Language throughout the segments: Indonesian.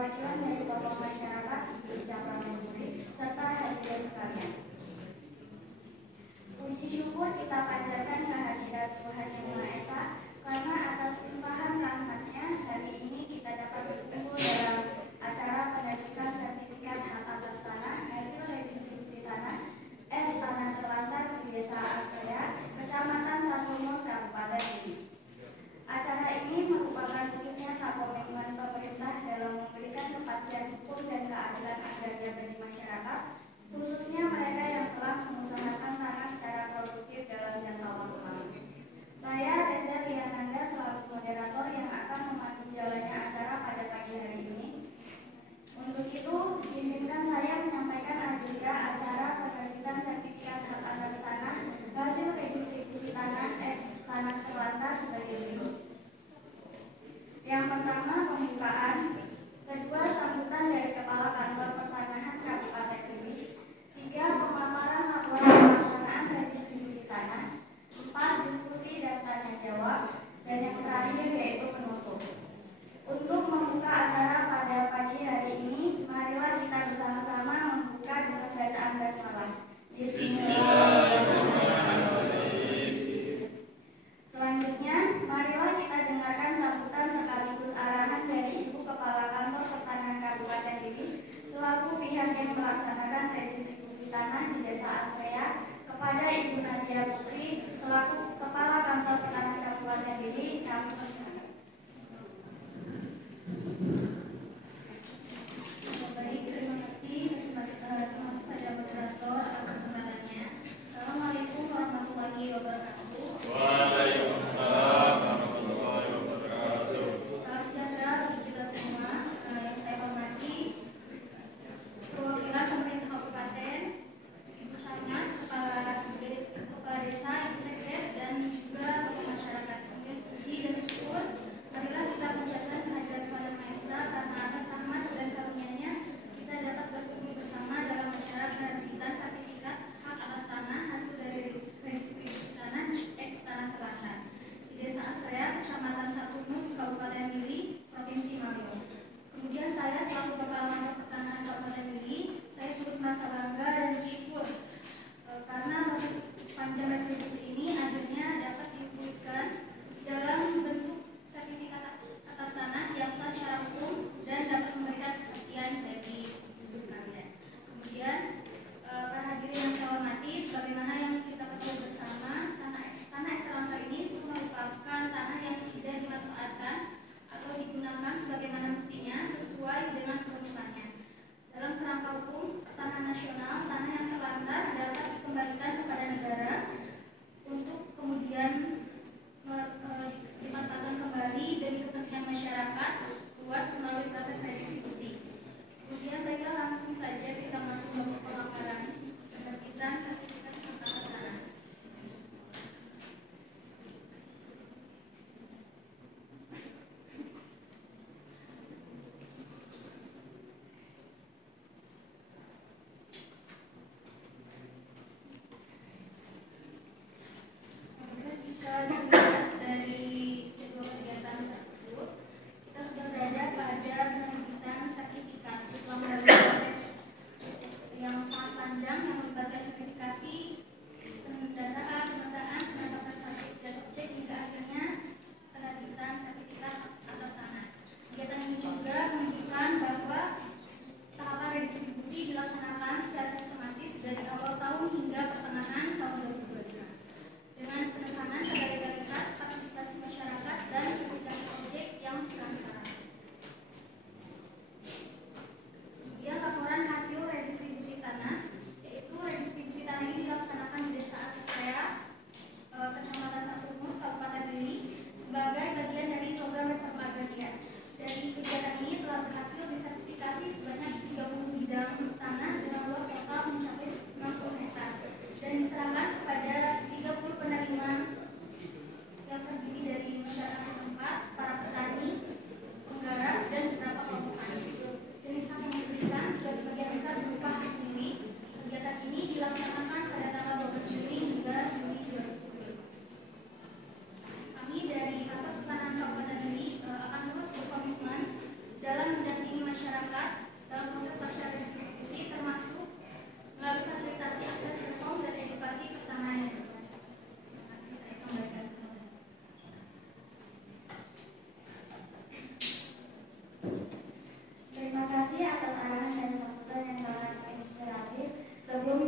perwakilan dari tokoh masyarakat di cabang negeri serta hadirin sekalian. Puji syukur kita panjatkan kehadirat Tuhan Yang Maha Esa karena atas limpahan rahmat-Nya hari ini kita dapat berkumpul dalam acara penerbitan sertifikat hak atas tanah hasil redistribusi tanah tanah terlantar di Desa Aspaya, Kecamatan Sampurno, Kabupaten ini. Acara ini merupakan wujud nyata komitmen pemerintah dalam memberikan kepastian hukum dan keadilan agraria bagi masyarakat, khususnya mereka yang telah mengusahakan tanah secara produktif dalam jangka waktu lama. Saya Reza Liananda selaku moderator yang akan memandu jalannya acara pada pagi hari ini. Untuk itu, izinkan saya menyampaikan agenda acara penerbitan sertifikat hak atas tanah hasil redistribusi tanah tanah terlantar sebagai berikut. Yang pertama, pembukaan. Kedua, sambutan dari Kepala Kantor Pertanahan Kabupaten Kediri. Tiga, pemaparan laporan pelaksanaan redistribusi tanah. Empat, diskusi dan tanya jawab. Dan yang terakhir yaitu penutup. Untuk membuka acara pada pagi hari ini, marilah kita bersama-sama membuka dengan bacaan basmalah. Bismillahirrahmanirrahim. Selanjutnya, marilah kita dengarkan sambutan sekaligus arahan dari Ibu Kepala Kantor Pertanahan Kabupaten Kediri selaku pihak yang melaksanakan redistribusi tanah di Desa Aspaya kepada Ibu Nadia Putri selaku Kepala Kantor Pertanahan Kabupaten Kediri. Kami persilakan. Baik, terima kasih pada moderator atas kesempatannya. Assalamualaikum warahmatullahi wabarakatuh. Waalaikumsalam warahmatullahi wabarakatuh. Salam sejahtera bagi kita semua. Yang saya hormati perwakilan pemerintah kabupaten,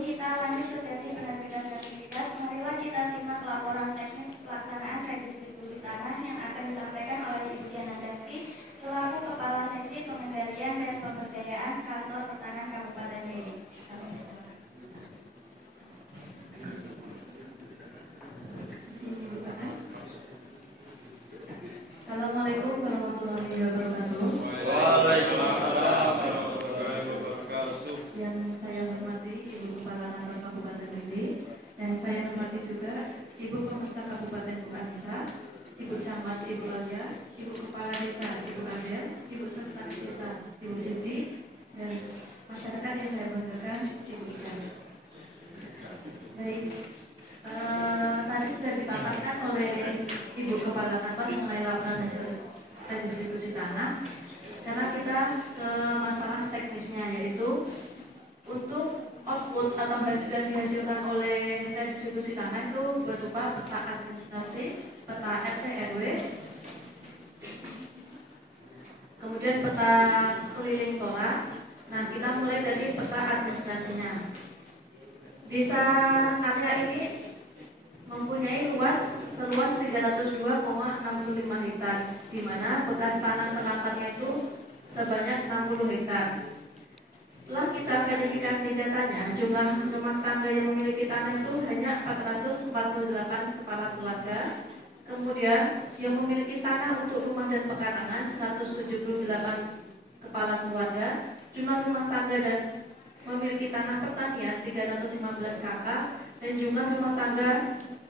kita lanjut ke sesi penerbitan sertifikat. Marilah kita simak laporan teknis pelaksanaan redistribusi tanah yang akan disampaikan oleh Ibu Diana Septi selaku Kepala Seksi Pengendalian dan Pemberdayaan Kantor Pertanahan Kabupaten Deli. Assalamualaikum warahmatullahi wabarakatuh. Waalaikumsalam warahmatullahi wabarakatuh. Yang saya hormati Ibu Kepala Kantor Kabupaten Deli, dan saya hormati juga Ibu Pemerintah Kabupaten Bukanisa, Ibu Camat Ibu Raja, Ibu Kepala Desa Ibu Raja, Ibu Sekretaris Desa Ibu Siti, dan masyarakat yang saya banggakan Ibu Ica. Baik, tadi sudah dipaparkan oleh Ibu Kepala Kantor mengenai laporan hasil redistribusi tanah. Sekarang kita ke masalah teknisnya, yaitu untuk output atau hasil yang dihasilkan oleh redistribusi tanah itu berupa peta administrasi, peta RT RW, kemudian peta keliling toras. Nah, kita mulai dari peta administrasinya. Desa Karya ini mempunyai seluas 302,65 hektar, di mana bekas tanah ternampaknya itu sebanyak 60 hektar. Setelah kita verifikasi datanya, jumlah rumah tangga yang memiliki tanah itu hanya 448 kepala keluarga. Kemudian yang memiliki tanah untuk rumah dan pekarangan 178 kepala keluarga. Jumlah rumah tangga dan memiliki tanah pertanian 315 KK, dan jumlah rumah tangga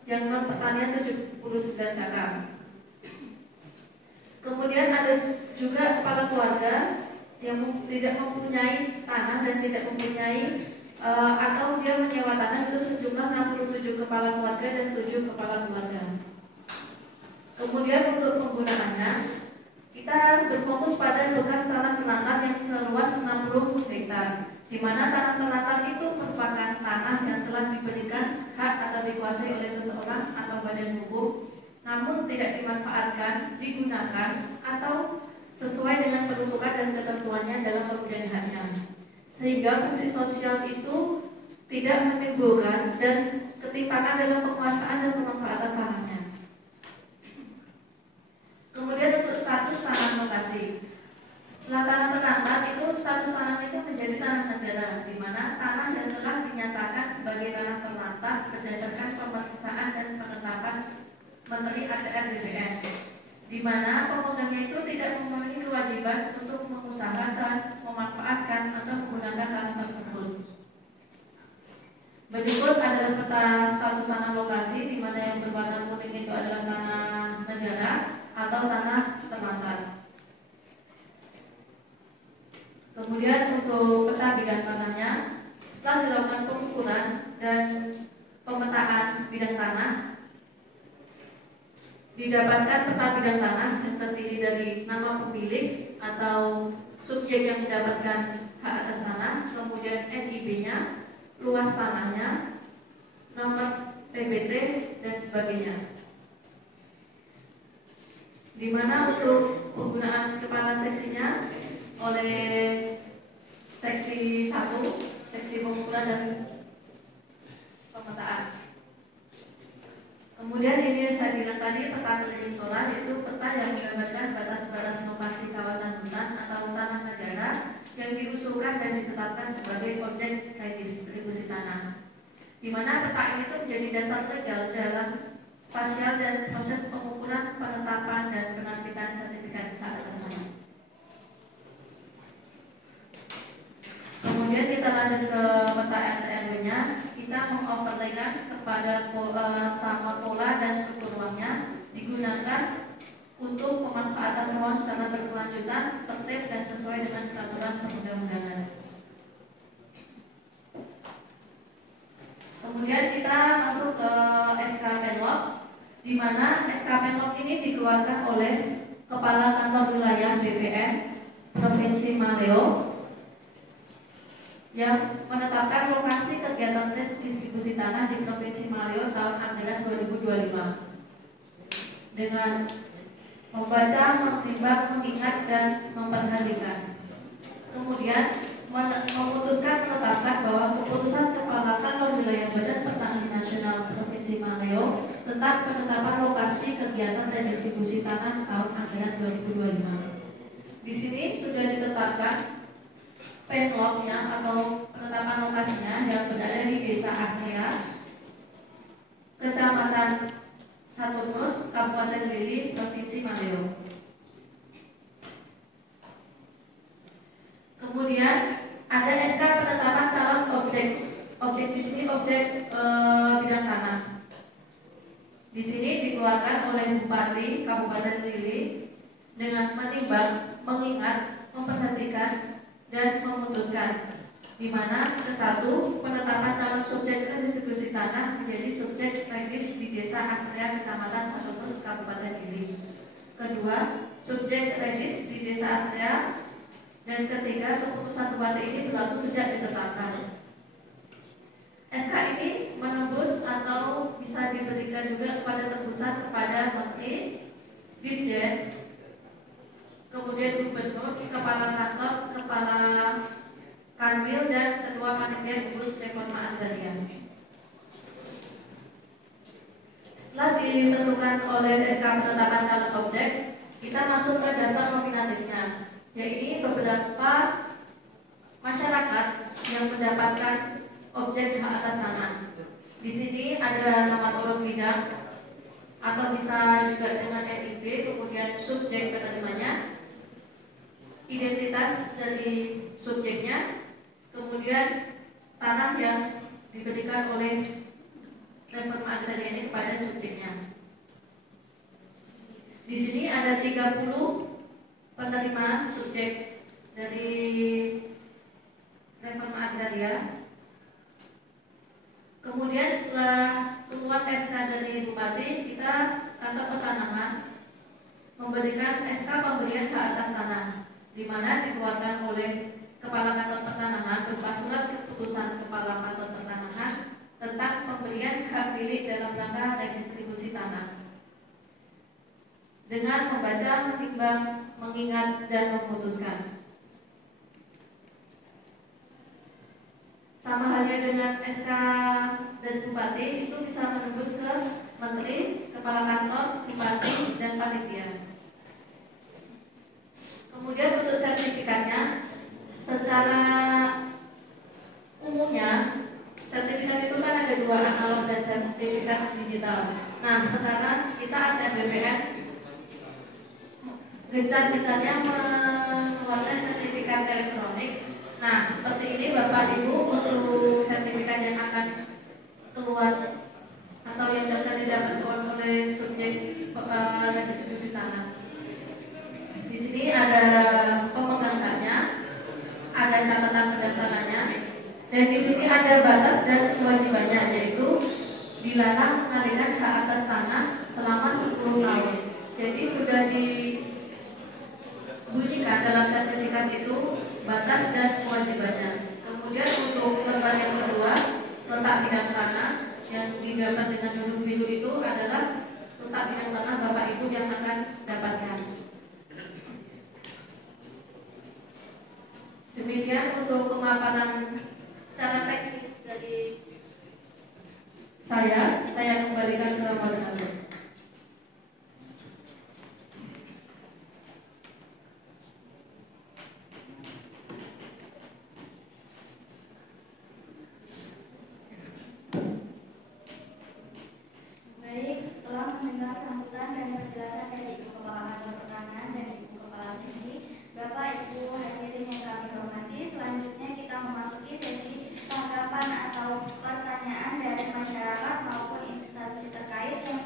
yang non pertanian 79 KK. Kemudian ada juga kepala keluarga yang tidak mempunyai tanah dan tidak mempunyai atau dia menyewa tanah itu sejumlah 67 kepala keluarga dan 7 kepala keluarga. Kemudian untuk penggunaannya, kita berfokus pada bekas tanah terlantar yang seluas 60 hektar, di mana tanah terlantar itu merupakan tanah yang telah diberikan hak atau dikuasai oleh seseorang atau badan hukum, namun tidak dimanfaatkan, digunakan, atau sesuai dengan peruntukan dan ketentuannya dalam pemberian haknya, sehingga fungsi sosial itu tidak menimbulkan dan ketimpangan dalam penguasaan dan pemanfaatan tanahnya. Kemudian untuk status tanah lokasi, setelah tanah terlantar itu status tanah itu menjadi tanah negara, di mana tanah yang telah dinyatakan sebagai tanah terlantar berdasarkan pemeriksaan dan penetapan Menteri ATR BPN, di mana pemegangnya itu tidak memenuhi kewajiban untuk mengusahakan, memanfaatkan atau menggunakan tanah tersebut. Berikut adalah peta status tanah lokasi, di mana yang berwarna kuning itu adalah tanah negara atau tanah terlantar. Kemudian untuk peta bidang tanahnya, setelah dilakukan pengukuran dan pemetaan bidang tanah, didapatkan peta bidang tanah yang terdiri dari nama pemilik atau subjek yang mendapatkan hak atas tanah, kemudian NIB-nya, luas tanahnya, nomor TBT, dan sebagainya. Di mana untuk penggunaan kepala seksinya oleh seksi 1, seksi pengukuran dan pemetaan. Kemudian ini yang saya bilang tadi, peta keliling tola, yaitu peta yang menggambarkan batas-batas lokasi kawasan hutan atau tanah negara yang diusulkan dan ditetapkan sebagai objek redistribusi tanah. Di mana peta ini itu menjadi dasar legal dalam spasial dan proses pengukuran, penetapan, dan penerbitan sertifikat hak atas tanah. Kemudian kita lanjut ke peta RT/RW-nya, kita mengoverlaykan kepada sama pola dan struktur ruangnya digunakan untuk pemanfaatan ruang secara berkelanjutan, tertib, dan sesuai dengan peraturan perundang-undangan. Kemudian kita masuk ke SK Penlok, di mana SK Penlok ini dikeluarkan oleh Kepala Kantor Wilayah BPN Provinsi Maleo yang menetapkan lokasi kegiatan distribusi tanah di Provinsi Maleo tahun anggaran 2025 dengan membaca, menimbang, mengingat, dan memperhatikan. Kemudian memutuskan menetapkan bahwa keputusan Kepala Kantor Wilayah Badan Pertanahan Nasional Provinsi Maleo tentang penetapan lokasi kegiatan dan distribusi tanah tahun anggaran 2025. Di sini sudah ditetapkan penloknya atau penetapan lokasinya yang berada di Desa Astrea, Kecamatan Saturnus, Kabupaten Lili, Provinsi Maleo. Kemudian ada SK penetapan calon objek di sini objek bidang tanah. Di sini dikeluarkan oleh Bupati Kabupaten Lili dengan menimbang, mengingat, memperhatikan dan memutuskan, di mana kesatu penetapan calon subjek redistribusi tanah menjadi subjek regis di Desa Astrea, Kecamatan Saturnus, Kabupaten Lili. Kedua, subjek regis di Desa Astrea. Dan ketiga, keputusan Bupati ini berlaku sejak ditetapkan. SK ini menembus atau bisa diberikan juga kepada tembusan kepada Menteri, Dirjen, kemudian Gubernur, Kepala Kantor, Kepala Kanwil, dan Ketua Panitia Gugus Reforma Agraria. Setelah ditentukan oleh SK penetapan calon objek, kita masuk ke daftar nominatifnya, yaitu beberapa masyarakat yang mendapatkan objek hak atas tanah. Di sini ada nomor urut bidang atau bisa juga dengan NIB, kemudian subjek penerimanya, identitas dari subjeknya, kemudian tanah yang diberikan oleh reforma agraria ini kepada subjeknya. Di sini ada 30 penerimaan subjek dari reforma agraria. Kemudian setelah keluar SK dari Bupati, kita Kantor Pertanahan memberikan SK pemberian hak atas tanah, di mana dikeluarkan oleh Kepala Kantor Pertanahan berupa surat keputusan Kepala Kantor Pertanahan tentang pemberian hak milik dalam rangka redistribusi tanah. Dengan membaca, menimbang, mengingat, dan memutuskan. Sama halnya dengan SK dari Bupati, itu bisa menembus ke Menteri, Kepala Kantor, Bupati, dan Panitia. Kemudian untuk sertifikatnya, secara umumnya sertifikat itu kan ada dua, analog dan sertifikat digital. Nah, sekarang kita ada BPN gencar-gencarnya mengeluarkan sertifikat elektronik. Nah, seperti ini Bapak Ibu, untuk sertifikat yang akan keluar atau yang akan didapatkan oleh subjek redistribusi tanah. Di sini ada pemegang haknya, ada catatan pendaftarannya, dan di sini ada batas dan kewajibannya, yaitu dilarang mengalihkan hak atas tanah selama 10 tahun. Jadi sudah dibunyikan dalam sertifikat itu batas dan kewajibannya. Kemudian untuk lembar yang kedua, letak bidang tanah yang didapat dengan huruf biru itu adalah letak bidang tanah Bapak Ibu yang akan dapatkan. Demikian untuk pemaparan secara teknis dari saya kembalikan ke moderator. Baik, setelah mendengar sambutan dan penjelasan dari Ibu Kepala Kantor Pertanahan dan Ibu Kepala Divisi, Bapak Ibu hadirin yang kami hormati, selanjutnya kita memasuki sesi tanggapan atau pertanyaan dari masyarakat maupun instansi terkait yang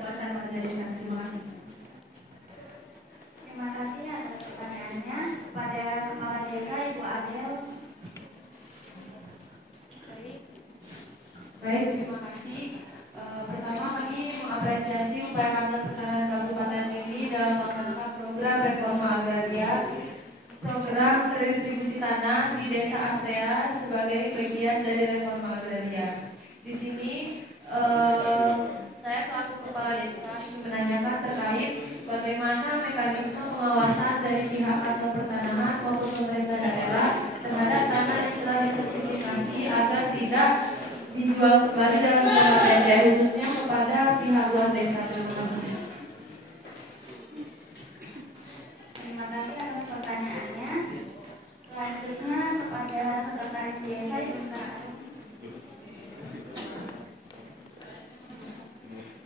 pelaksanaan materi desa. Terima kasih. Terima kasih atas pertanyaannya. Kepada Kepala Desa Ibu Adel. Baik, terima kasih. Pertama kami mengapresiasi upaya Kantor Pertanian Kabupaten ini dalam melaksanakan program reforma agraria, program redistribusi tanah di Desa Astrea sebagai bagian dari reforma agraria. Di sini saya selaku Kepala Desa ingin menanyakan terkait bagaimana mekanisme pengawasan dari pihak Kantor Pertanahan maupun pemerintah daerah terhadap tanah yang telah disertifikasi agar tidak dijual kembali dalam jangka pendek, khususnya kepada pihak luar desa. Terima kasih atas pertanyaannya. Selanjutnya kepada Sekretaris Desa Ibu Sarah.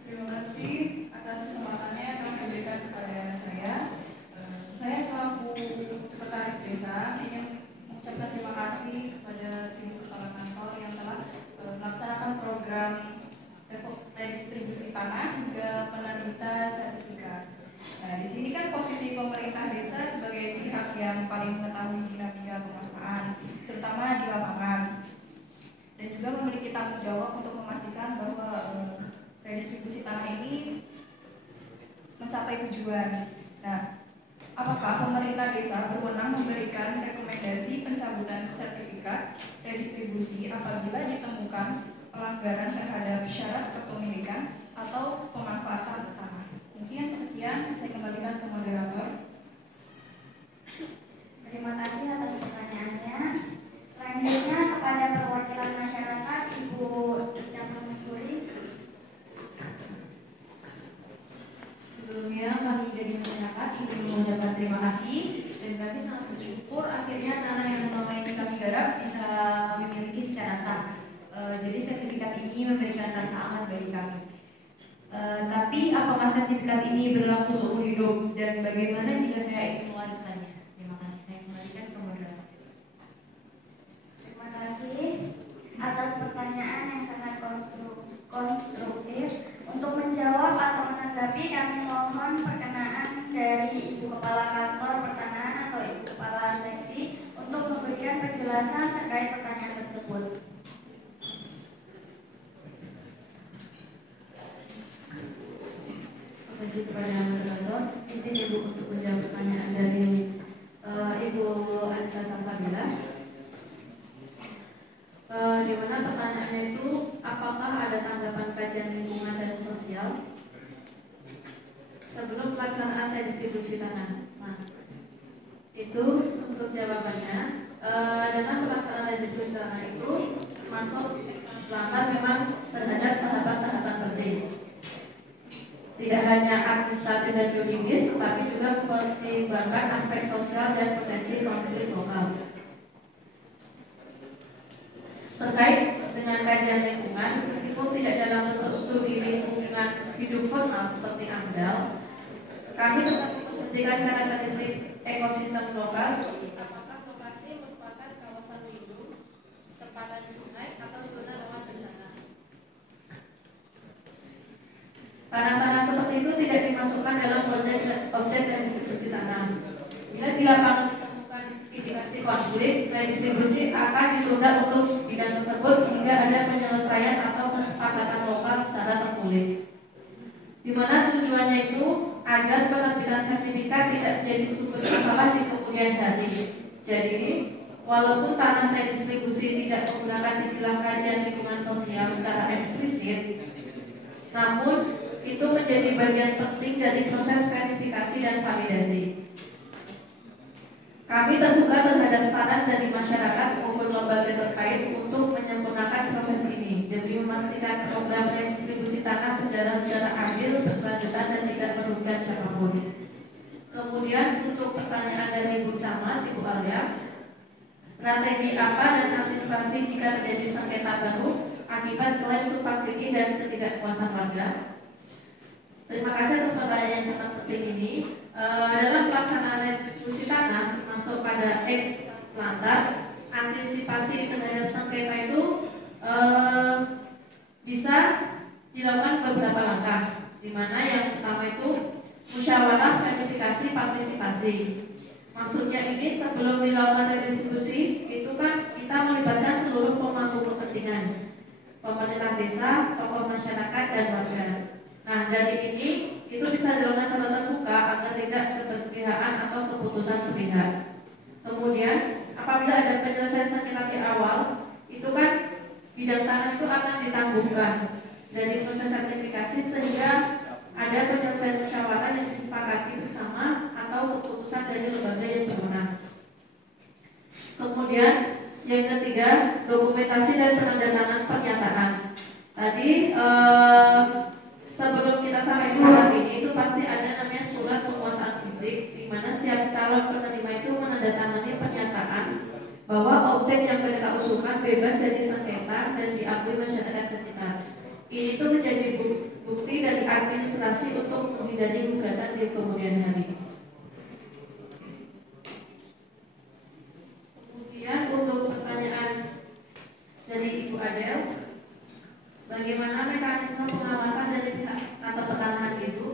Terima kasih atas kesempatannya yang telah diberikan kepada saya. Saya selaku Sekretaris Desa ingin mengucapkan terima kasih kepada tim kepala kantor yang telah melaksanakan program redistribusi tanah hingga penerbitan sertifikat. Nah, di sini kan posisi pemerintah desa sebagai pihak yang paling mengetahui dinamika penguasaan, terutama di lapangan, dan juga memiliki tanggung jawab untuk memastikan bahwa redistribusi tanah ini mencapai tujuan. Nah, apakah pemerintah desa berwenang memberikan rekomendasi pencabutan sertifikat redistribusi apabila ditemukan pelanggaran terhadap syarat kepemilikan atau pemanfaatan tanah? Mungkin sekian, saya kembalikan ke moderator. Terima kasih atas pertanyaannya. Selanjutnya kepada perwakilan masyarakat Ibu Icah Mansuri. Sebelumnya kami dari masyarakat ingin mengucapkan terima kasih dan kami sangat bersyukur akhirnya tanah yang selama ini kami garap bisa kami miliki secara sah. Jadi sertifikat ini memberikan rasa aman bagi kami. Tapi apakah sertifikat ini berlaku seumur hidup dan bagaimana jika saya ingin mewariskannya? Terima kasih, saya kembalikan ke moderator. Terima kasih atas pertanyaan yang sangat konstruktif. Untuk menjawab atau menanggapi, kami mohon perkenaan dari Ibu Kepala Kantor Pertanahan atau Ibu Kepala Seksi untuk memberikan penjelasan terkait pertanyaan tersebut. Terima kasih kepada moderator. Izin Ibu untuk menjawab pertanyaan dari Ibu Anissa Salsabila. Di mana pertanyaannya itu apakah ada tanggapan kajian lingkungan dan sosial sebelum pelaksanaan redistribusi tanah? Nah, itu untuk jawabannya dengan pelaksanaan redistribusi tanah itu termasuk pelanggan memang terhadap tahapan-tahapan penting. Tidak hanya administratif dan yuridis, tetapi juga mempertimbangkan aspek sosial dan potensi konflik lokal. Terkait dengan kajian lingkungan, meskipun tidak dalam bentuk studi lingkungan hidup formal seperti AMDAL, kami tetap memperhatikan karakteristik ekosistem lokal seperti apakah lokasi merupakan kawasan lindung, sempadan sungai, atau zona rawan bencana. Tanah-tanah seperti itu tidak dimasukkan dalam objek redistribusi tanah. Bila di lapangan ditemukan indikasi konflik, redistribusi akan ditunda untuk bidang tersebut hingga ada penyelesaian atau kesepakatan lokal secara tertulis. Di mana tujuannya itu agar penerbitan sertifikat tidak menjadi sumber masalah di kemudian hari. Jadi, walaupun tanah redistribusi tidak menggunakan istilah kajian lingkungan sosial secara eksplisit, namun itu menjadi bagian penting dari proses verifikasi dan validasi. Kami terbuka terhadap saran dari masyarakat maupun lembaga terkait untuk menyempurnakan proses ini demi memastikan program redistribusi tanah berjalan secara adil, berkelanjutan, dan tidak merugikan siapapun. Kemudian untuk pertanyaan dari Ibu Camat, Ibu Alia, strategi apa dan antisipasi jika terjadi sengketa baru akibat klaim tumpang tindih dan ketidakpuasan warga? Terima kasih atas pertanyaan yang sangat penting ini. Dalam pelaksanaan redistribusi tanah termasuk pada ex lantas, antisipasi terhadap sengketa itu bisa dilakukan beberapa langkah. di mana yang pertama itu musyawarah verifikasi partisipasi. Maksudnya ini sebelum dilakukan redistribusi itu kan kita melibatkan seluruh pemangku kepentingan, pemerintah desa, tokoh masyarakat dan warga. Nah, dari ini itu bisa dilakukan secara terbuka agar tidak keberpihakan atau keputusan sepihak. Kemudian apabila ada penyelesaian sakit di awal, itu kan bidang tanah itu akan ditangguhkan dari proses sertifikasi sehingga ada penyelesaian musyawarah yang disepakati bersama atau keputusan dari lembaga yang berwenang. Kemudian yang ketiga, dokumentasi dan penandatanganan pernyataan. Tadi sebelum kita sampai di tahap ini itu pasti ada namanya surat penguasaan fisik, di mana setiap calon penerima itu menandatangani pernyataan bahwa objek yang mereka usulkan bebas dari sengketa dan diakui masyarakat sekitar. Ini itu menjadi bukti dari administrasi untuk menghindari gugatan di kemudian hari. Kemudian untuk pertanyaan dari Ibu Adel, bagaimana mekanisme pengawasan dari pihak kantor pertanahan itu?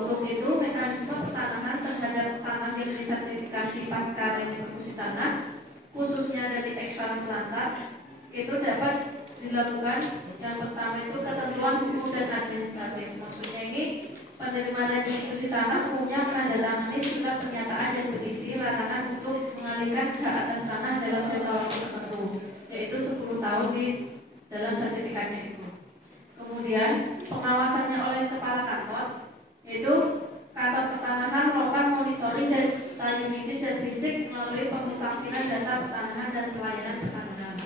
Untuk itu mekanisme pertanahan terhadap tanah yang disertifikasi pasca redistribusi tanah, khususnya dari eksternal pelantar, itu dapat dilakukan. Yang pertama itu ketentuan hukum dan administratif. Maksudnya ini penerima redistribusi tanah umumnya menandatangani surat pernyataan yang berisi larangan untuk mengalihkan hak atas tanah dalam jangka waktu tertentu, yaitu 10 tahun di dalam sertifikatnya itu. Kemudian pengawasannya oleh kepala kantor, yaitu kantor pertanahan melakukan monitoring dan tadi medis dan fisik melalui pemutakhiran data pertanahan dan pelayanan pertanahan.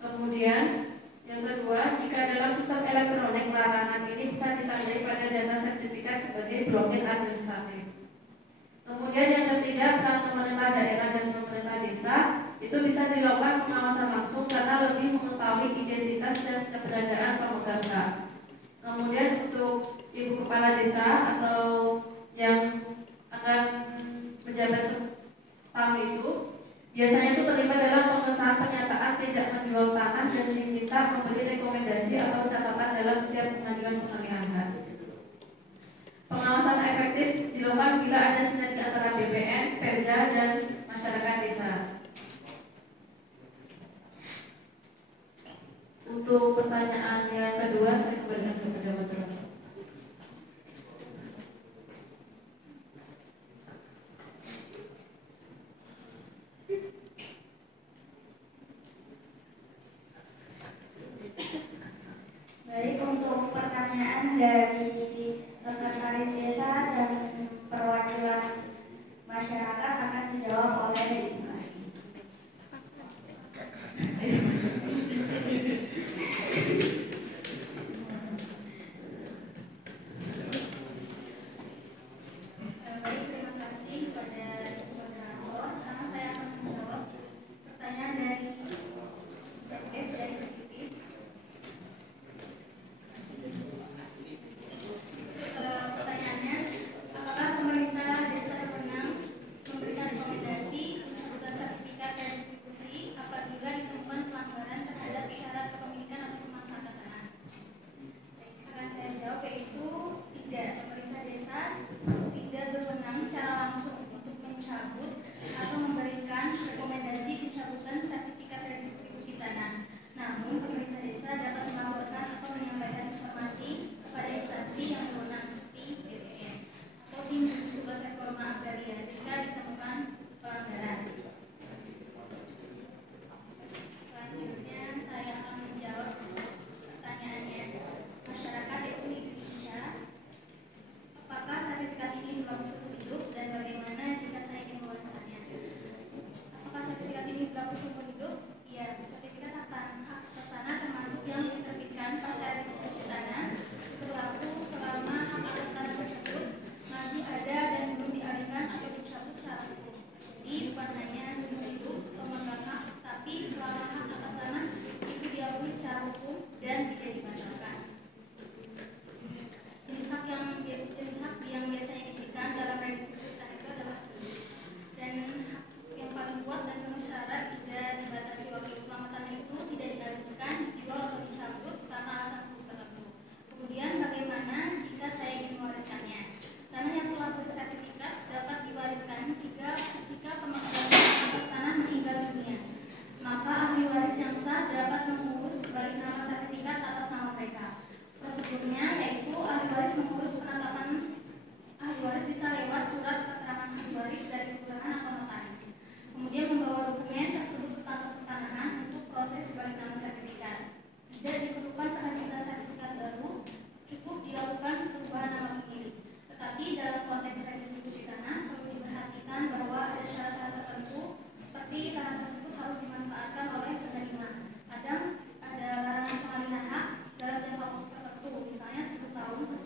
Kemudian yang kedua, jika dalam sistem elektronik larangan ini bisa ditandai pada data sertifikat sebagai blokir administratif. Kemudian yang ketiga, peran pemerintah daerah dan pemerintah desa itu bisa dilakukan pengawasan langsung karena lebih mengetahui identitas dan keberadaan pemegang hak. Kemudian untuk ibu kepala desa atau yang akan menjabat setahun itu biasanya itu terlibat dalam pengesahan pernyataan tidak menjual tanah dan diminta memberi rekomendasi atau catatan dalam setiap pengajuan pengalihan hak. Pengawasan efektif dilakukan bila ada sinergi antara BPN, Pemda, dan masyarakat desa. Untuk pertanyaan yang kedua, saya kembalikan kepada Bapak. Baik, untuk pertanyaan dari Sekretaris Desa dan Perwakilan Masyarakat akan dijawab oleh Ibu Kasih. Baik, terima kasih kepada Ibu Moderator. Sekarang saya akan menjawab pertanyaan dari Sekdes dari Positif. Pertanyaannya, apakah pemerintah desa berwenang memberikan rekomendasi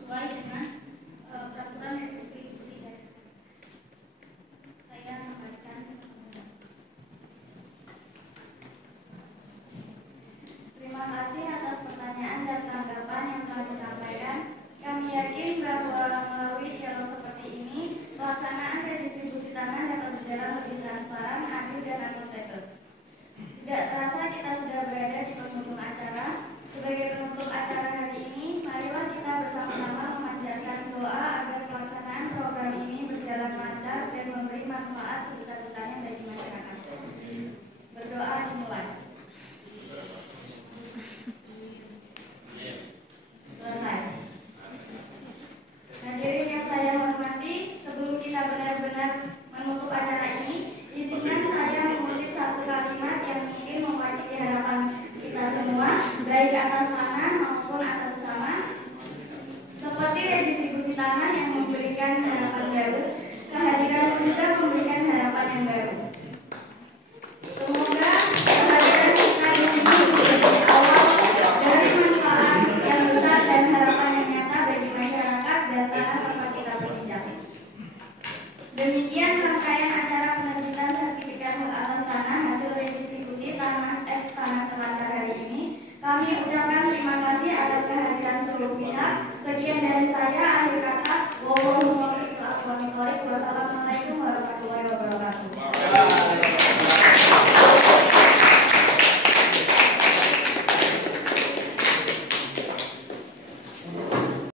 sesuai dengan peraturan redistribusi dana. Saya membacakan. Terima kasih atas pertanyaan dan tanggapan yang telah disampaikan. Kami yakin bahwa melalui dialog seperti ini, pelaksanaan redistribusi tanah dapat berjalan lebih transparan, adil, dan akuntabel. Tidak terasa kita sudah berada di penghujung acara. Sebagai penutup acara hari ini, marilah kita bersama-sama memanjatkan doa agar pelaksanaan program ini berjalan lancar dan memberi manfaat sebesar-besarnya bagi masyarakat. Berdoa dimulai. Selesai. Hadirin yang saya hormati, sebelum kita benar-benar menutup acara ini, izinkan saya mengutip satu kalimat yang mungkin mewakili harapan kita semua, baik atas tanah maupun atas sesama. Seperti redistribusi tanah yang memberikan harapan baru, kehadiran juga memberikan harapan yang baru. Semoga kehadiran kita ini menjadi awal dari manfaat yang besar dan harapan yang nyata bagi masyarakat dan tanah tempat kita berpijak. Demikian rangkaian acara penerbitan sertifikat hak atas tanah hasil redistribusi tanah eks tanah Telantar hari ini. Kami ucapkan terima kasih atas kehadiran seluruh pihak. Sekian dari saya, akhir kata, wassalamualaikum warahmatullahi wabarakatuh.